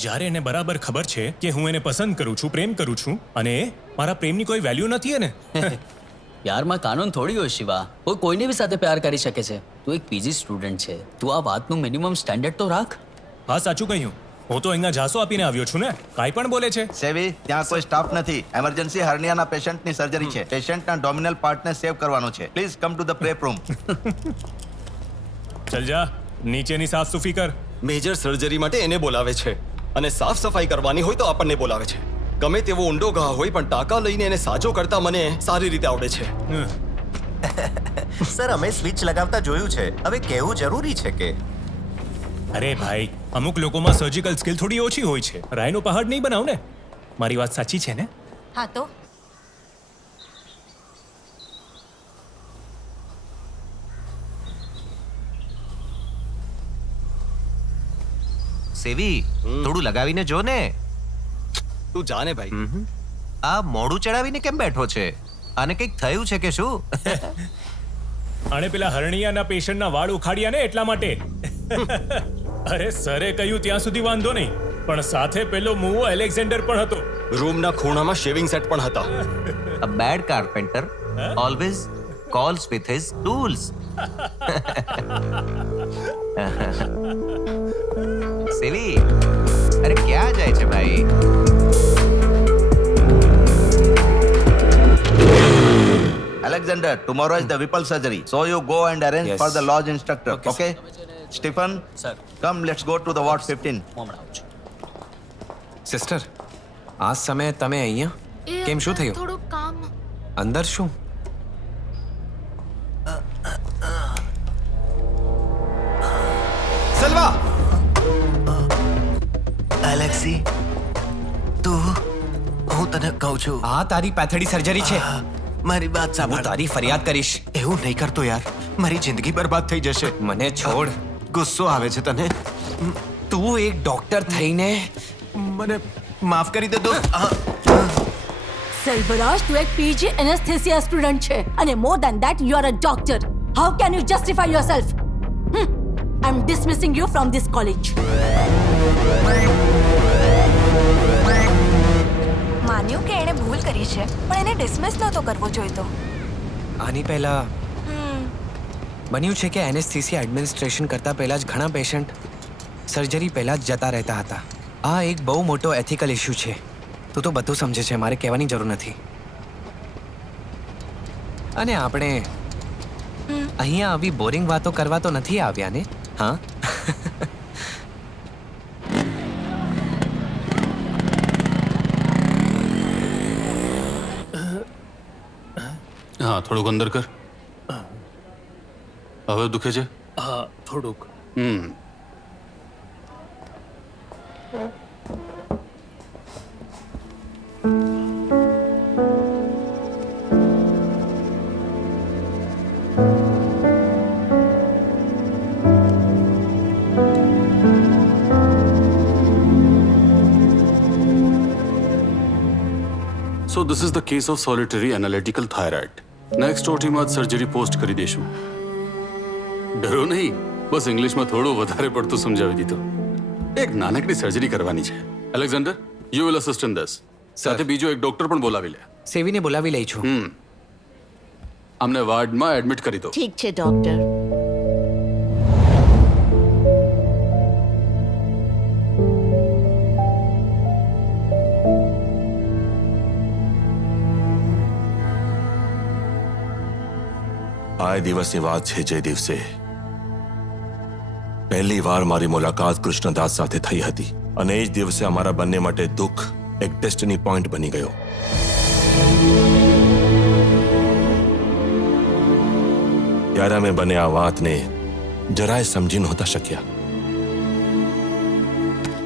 જ્યારે એને બરાબર ખબર છે કે હું એને પસંદ કરું છું, પ્રેમ કરું છું અને એ મારા પ્રેમની કોઈ વેલ્યુ નથી એને. પ્યારમાં કાનૂન થોડી હોય શિવા. કોઈ કોઈને બી સાથે પ્યાર કરી શકે છે. તું એક પીજી સ્ટુડન્ટ છે, તું આ વાતનું મિનિમમ સ્ટેન્ડર્ડ તો રાખ. હા, સાચું કહ્યું. હું તો અહીંયા જાસો આપીને આવ્યો છું ને, કાંઈ પણ બોલે છે. સેવી, ત્યાં કોઈ સ્ટાફ નથી. એમરજન્સી હર્નિયાના પેશન્ટની સર્જરી છે. પેશન્ટના ડોમિનલ પાર્ટને સેવ કરવાનો છે. Please come to the prep room. ચલ જા, નીચેની સાફ સુફી કર. મેજર સર્જરી માટે એને બોલાવે છે અને સાફ સફાઈ કરવાની હોય તો આપણને બોલાવે છે. ગમે તેવો ઊંડો ઘા હોય પણ ટાંકા લઈને એને સાજો કરતા મને સારી રીતે આવડે છે. સર, અમે સ્વિચ લગાવતા જોયું છે. હવે કહેવું જરૂરી છે કે અરે ભાઈ, અમુક લોકોમાં સર્જિકલ સ્કિલ થોડી ઓછી હોય છે. રાયનો પહાડ નહીં બનાવ ને. મારી વાત સાચી છે ને? હા તો સેવી, થોડું લગાવીને જો ને. તું જાને ભાઈ. આ મોઢું ચડાવીને કેમ બેઠો છે? આને કંઈક થયું છે કે શું? અને પેલા હરણિયાના પેશન્ટના વાળ ઉખાડ્યા ને એટલા માટે. અરે સરે કહ્યું ત્યાં સુધી વાંધો નહીં, પણ સાથે પેલો મુવો એલેક્ઝાન્ડર પણ હતો. રૂમના ખૂણામાં શેવિંગ સેટ પણ હતા. A bad carpenter always calls with his tools. સેવી, અરે ક્યાં જાય છે ભાઈ? Alexander, tomorrow is the Whipple surgery. So you go and arrange for the lodge instructor. Okay? Stephen, sir, come, let's go to the ward 15. હું હમણાં આવું છું. સિસ્ટર, આ સમયે તમે અહીંયા કેમ? શું થયું? થોડું કામ. અંદર શું? સલવા, એલેક્સી, તું, હું તને કહું છું, આ તારી પેથેડી સર્જરી છે. મારી વાત હું સાંભળ. તારી ફરિયાદ કરીશ. એવું નહીં કરતો યાર, મારી જિંદગી બરબાદ થઈ જશે. મને છોડ. ગુસ્સો આવે છે તને? તું એક ડોક્ટર થઈને મને માફ કરી દે તો. સેલ્વરાજ, તું એક પીજી એનેસ્થેસિયા સ્ટુડન્ટ છે અને more than that you are a doctor. How can you justify yourself? I am dismissing you from this college. માન્યું કે એણે ભૂલ કરી છે, પણ એને ડિસમિસ નહોતો કરવો જોઈતો. આની પહેલા બન્યું છે કે એનેસ્થેસિયા એડમિનિસ્ટ્રેશન કરતા પહેલા જ ઘણા પેશન્ટ સર્જરી પહેલા જ જતા રહેતા હતા. આ એક બહુ મોટો એથિકલ ઇશ્યુ છે. તું તો બધું સમજે છે, મારે કહેવાની જરૂર નથી. અને આપણે અહીંયા આવી બોરિંગ વાતો કરવા તો નથી આવ્યા ને? હા. હા, થોડુંક અંદર કર. હવે દુખે છે? હા, થોડુંક. So this is the case of solitary analytical thyroid. Next ઓટીમાં જ સર્જરી પોસ્ટ કરી દઈશું. ડરો નહીં, બસ ઇંગ્લિશમાં થોડું વધારે પડતું સમજાવી દીધું. એક નાનકડી સર્જરી કરવાની છે. Alexander, you will assist in this. સાથે બીજો એક ડોક્ટર પણ બોલાવી લે. સેવીને બોલાવી લઈ છું. અમને વાર્ડમાં એડમિટ કરી દો. ઠીક છે ડોક્ટર. આ દિવસની વાત છે જે દિવસે પહેલી વાર મારી મુલાકાત કૃષ્ણદાસ સાથે થઈ હતી અને એ જ દિવસે અમારા બંને માટે દુઃખ એક ડેસ્ટિની પોઈન્ટ બની ગયો. ત્યારે અમે બંને આ વાતને જરાય સમજી નહોતા શક્યા.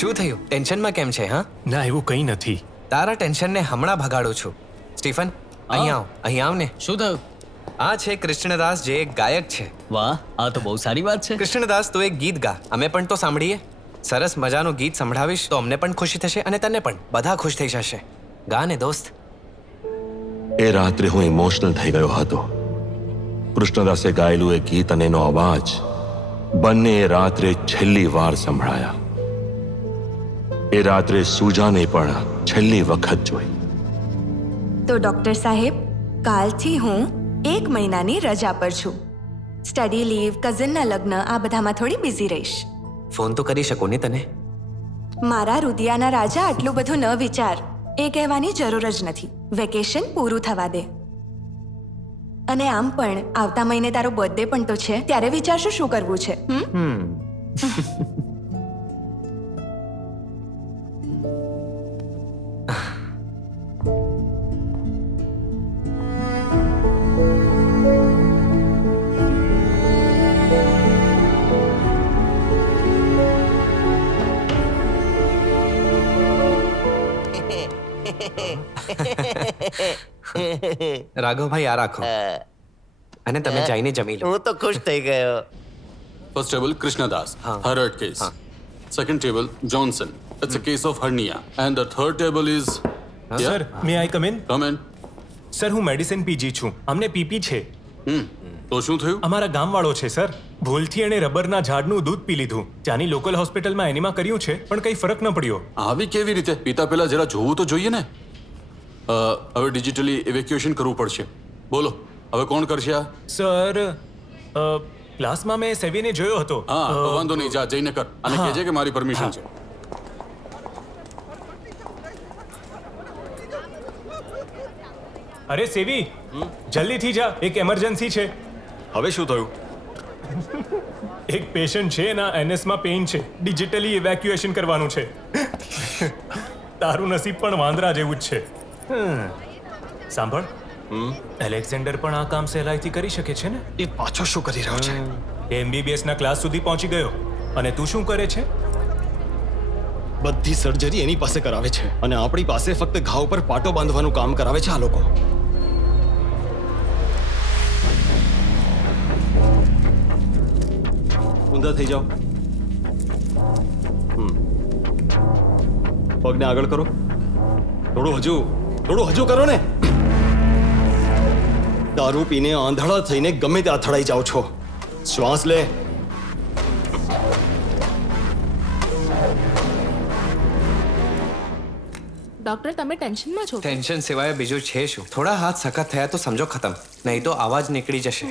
શું થયું? ટેન્શનમાં કેમ છે? હા, ના, એવું કંઈ નથી. તારા ટેન્શનને હમણાં ભગાડું છું. સ્ટીફન, અહીંયા આવ. અહીંયા આવ ને. શું થયું? આ છે કૃષ્ણદાસ, જે એક ગાયક છે. વાહ, આ તો બહુ સારી વાત છે. કૃષ્ણદાસ, તું એક ગીત ગા, અમે પણ તો સાંભળીએ. સરસ મજાનું ગીત સંભળાવીશ તો અમને પણ ખુશી થશે અને તને પણ. બધા ખુશ થઈ જશે. ગા ને દોસ્ત. એ રાત્રે હું ઇમોશનલ થઈ ગયો હતો. કૃષ્ણદાસે ગાયેલું એ ગીત અને એનો અવાજ બંને એ રાત્રે છેલ્લી વાર સંભળાયા. એ રાત્રે સુજાને પણ છેલ્લી વખત જોઈ. તો ડોક્ટર સાહેબ, કાલથી હું 1 મહિનાની રજા પર છું. સ્ટડી લીવ, કઝિનના લગ્ન, આ બધામાં થોડી બિઝી રહીશ. ફોન તો કરી શકો ને તને. મારા રુદિયાના રાજા આટલું બધું ન વિચાર. એ કહેવાની જરૂર જ નથી. વેકેશન પૂરું થવા દે. અને આમ પણ આવતા મહિને તારો બર્થડે પણ તો છે. ત્યારે વિચારશું શું કરવું છે. રાઘવભાઈ આ રાખો અને તમે જઈને જમી લો. હું તો ખુશ થઈ ગયો. First table, Krishnadas, thyroid case. Second table, Johnson. It's a case of hernia. And the third table is... sir may I come in? Come in. Sir હું મેડિસિન પીજી છું. અમને પીપી છે. તો શું થયું? અમારા ગામવાળો છે સર. ભૂલથી એણે રબરના ઝાડનું દૂધ પી લીધું. ત્યાંની લોકલ હોસ્પિટલમાં એનીમાં કર્યું છે પણ કંઈ ફરક ન પડ્યો. આવી કેવી રીતે? પિતા પહેલા જરા જોવું તો જોઈએ ને. હવે ડિજિટલી ઇવેક્યુએશન કરવું પડશે. બોલો હવે કોણ કરશે આ? સર ક્લાસમાં મેં સેવીને જોયો હતો. હા વાંધો નહીં, જા જઈને કર અને કહેજે કે મારી પરમિશન છે. અરે સેવી, જલ્દીથી જા, એક એમરજન્સી છે. હવે શું થયું? એક પેશન્ટ છે એના એનએસમાં પેઇન છે. ડિજિટલી ઇવેક્યુએશન કરવાનું છે. તારું નસીબ પણ વાંદરા જેવું જ છે. સાંભળ, એલેક્ઝેન્ડર પણ આ કામ સહેલાઈથી કરી શકે છે ને? એ પાછો શું કરી રહ્યો છે? એમબીબીએસ ના ક્લાસ સુધી પહોંચી ગયો. અને તું શું કરે છે? બધી સર્જરી એની પાસે કરાવે છે અને આપણી પાસે ફક્ત ઘા ઉપર પાટો બાંધવાનું કામ કરાવે છે આ લોકો. ઊંધા થઈ જાઓ. પગને આગળ કરો. થોડું હજુ કરો ને. દારૂ પીને આંધળા થઈને ગમે ત્યાં અથડાઈ જાઓ છો. શ્વાસ લે. ડોક્ટર તમે ટેન્શનમાં છો? ટેન્શન સિવાય બીજું છે શું? થોડા હાથ સખત થયા તો સમજો ખતમ, નહીં તો આવાજ નીકળી જશે.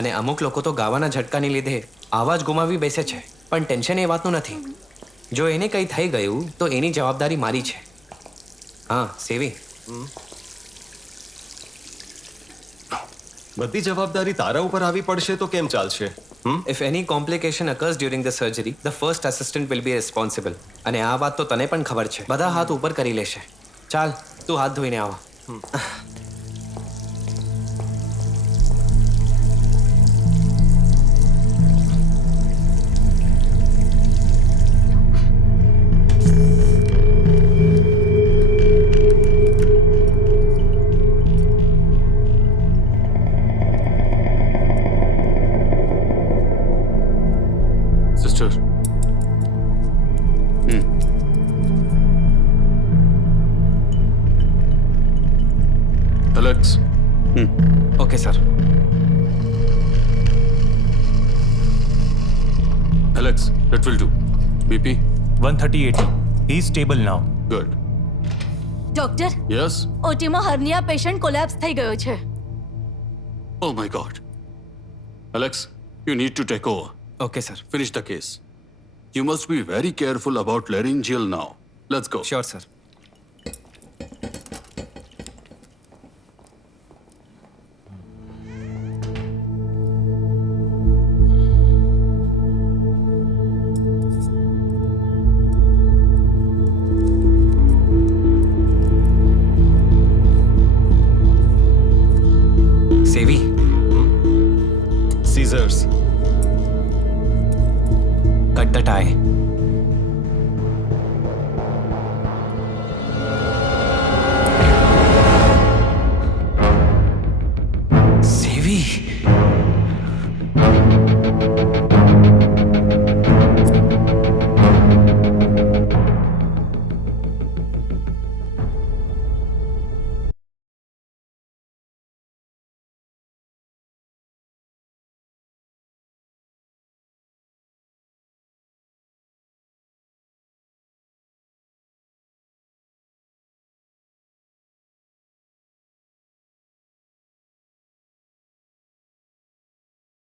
અને અમુક લોકો તો ગાવાના ઝટકાની લીધે આવાજ ગુમાવી બેસે છે. પણ ટેન્શન એ વાતનું નથી. જો એને કંઈ થઈ ગયું તો એની જવાબદારી મારી છે. હા સેવી, બધી જવાબદારી તારા ઉપર આવી પડશે તો કેમ ચાલશે? if any complication occurs during the surgery, the first assistant will be responsible. અને આ વાત તો તને પણ ખબર છે. બધા હાથ ઉપર કરી લેશે. ચાલ તું હાથ ધોઈને આવ. Sister. Alex. Okay sir. Alex, that will do. BP? 130/80. He is stable now. Good. Doctor, Yes? ઓટીમાં હર્નિયા પેશન્ટ કોલેપ્સ થઈ ગયો છે. Oh my God. Alex, you need to take over. Okay sir. Finish the case. You must be very careful about laryngeal now. Let's go. Sure sir.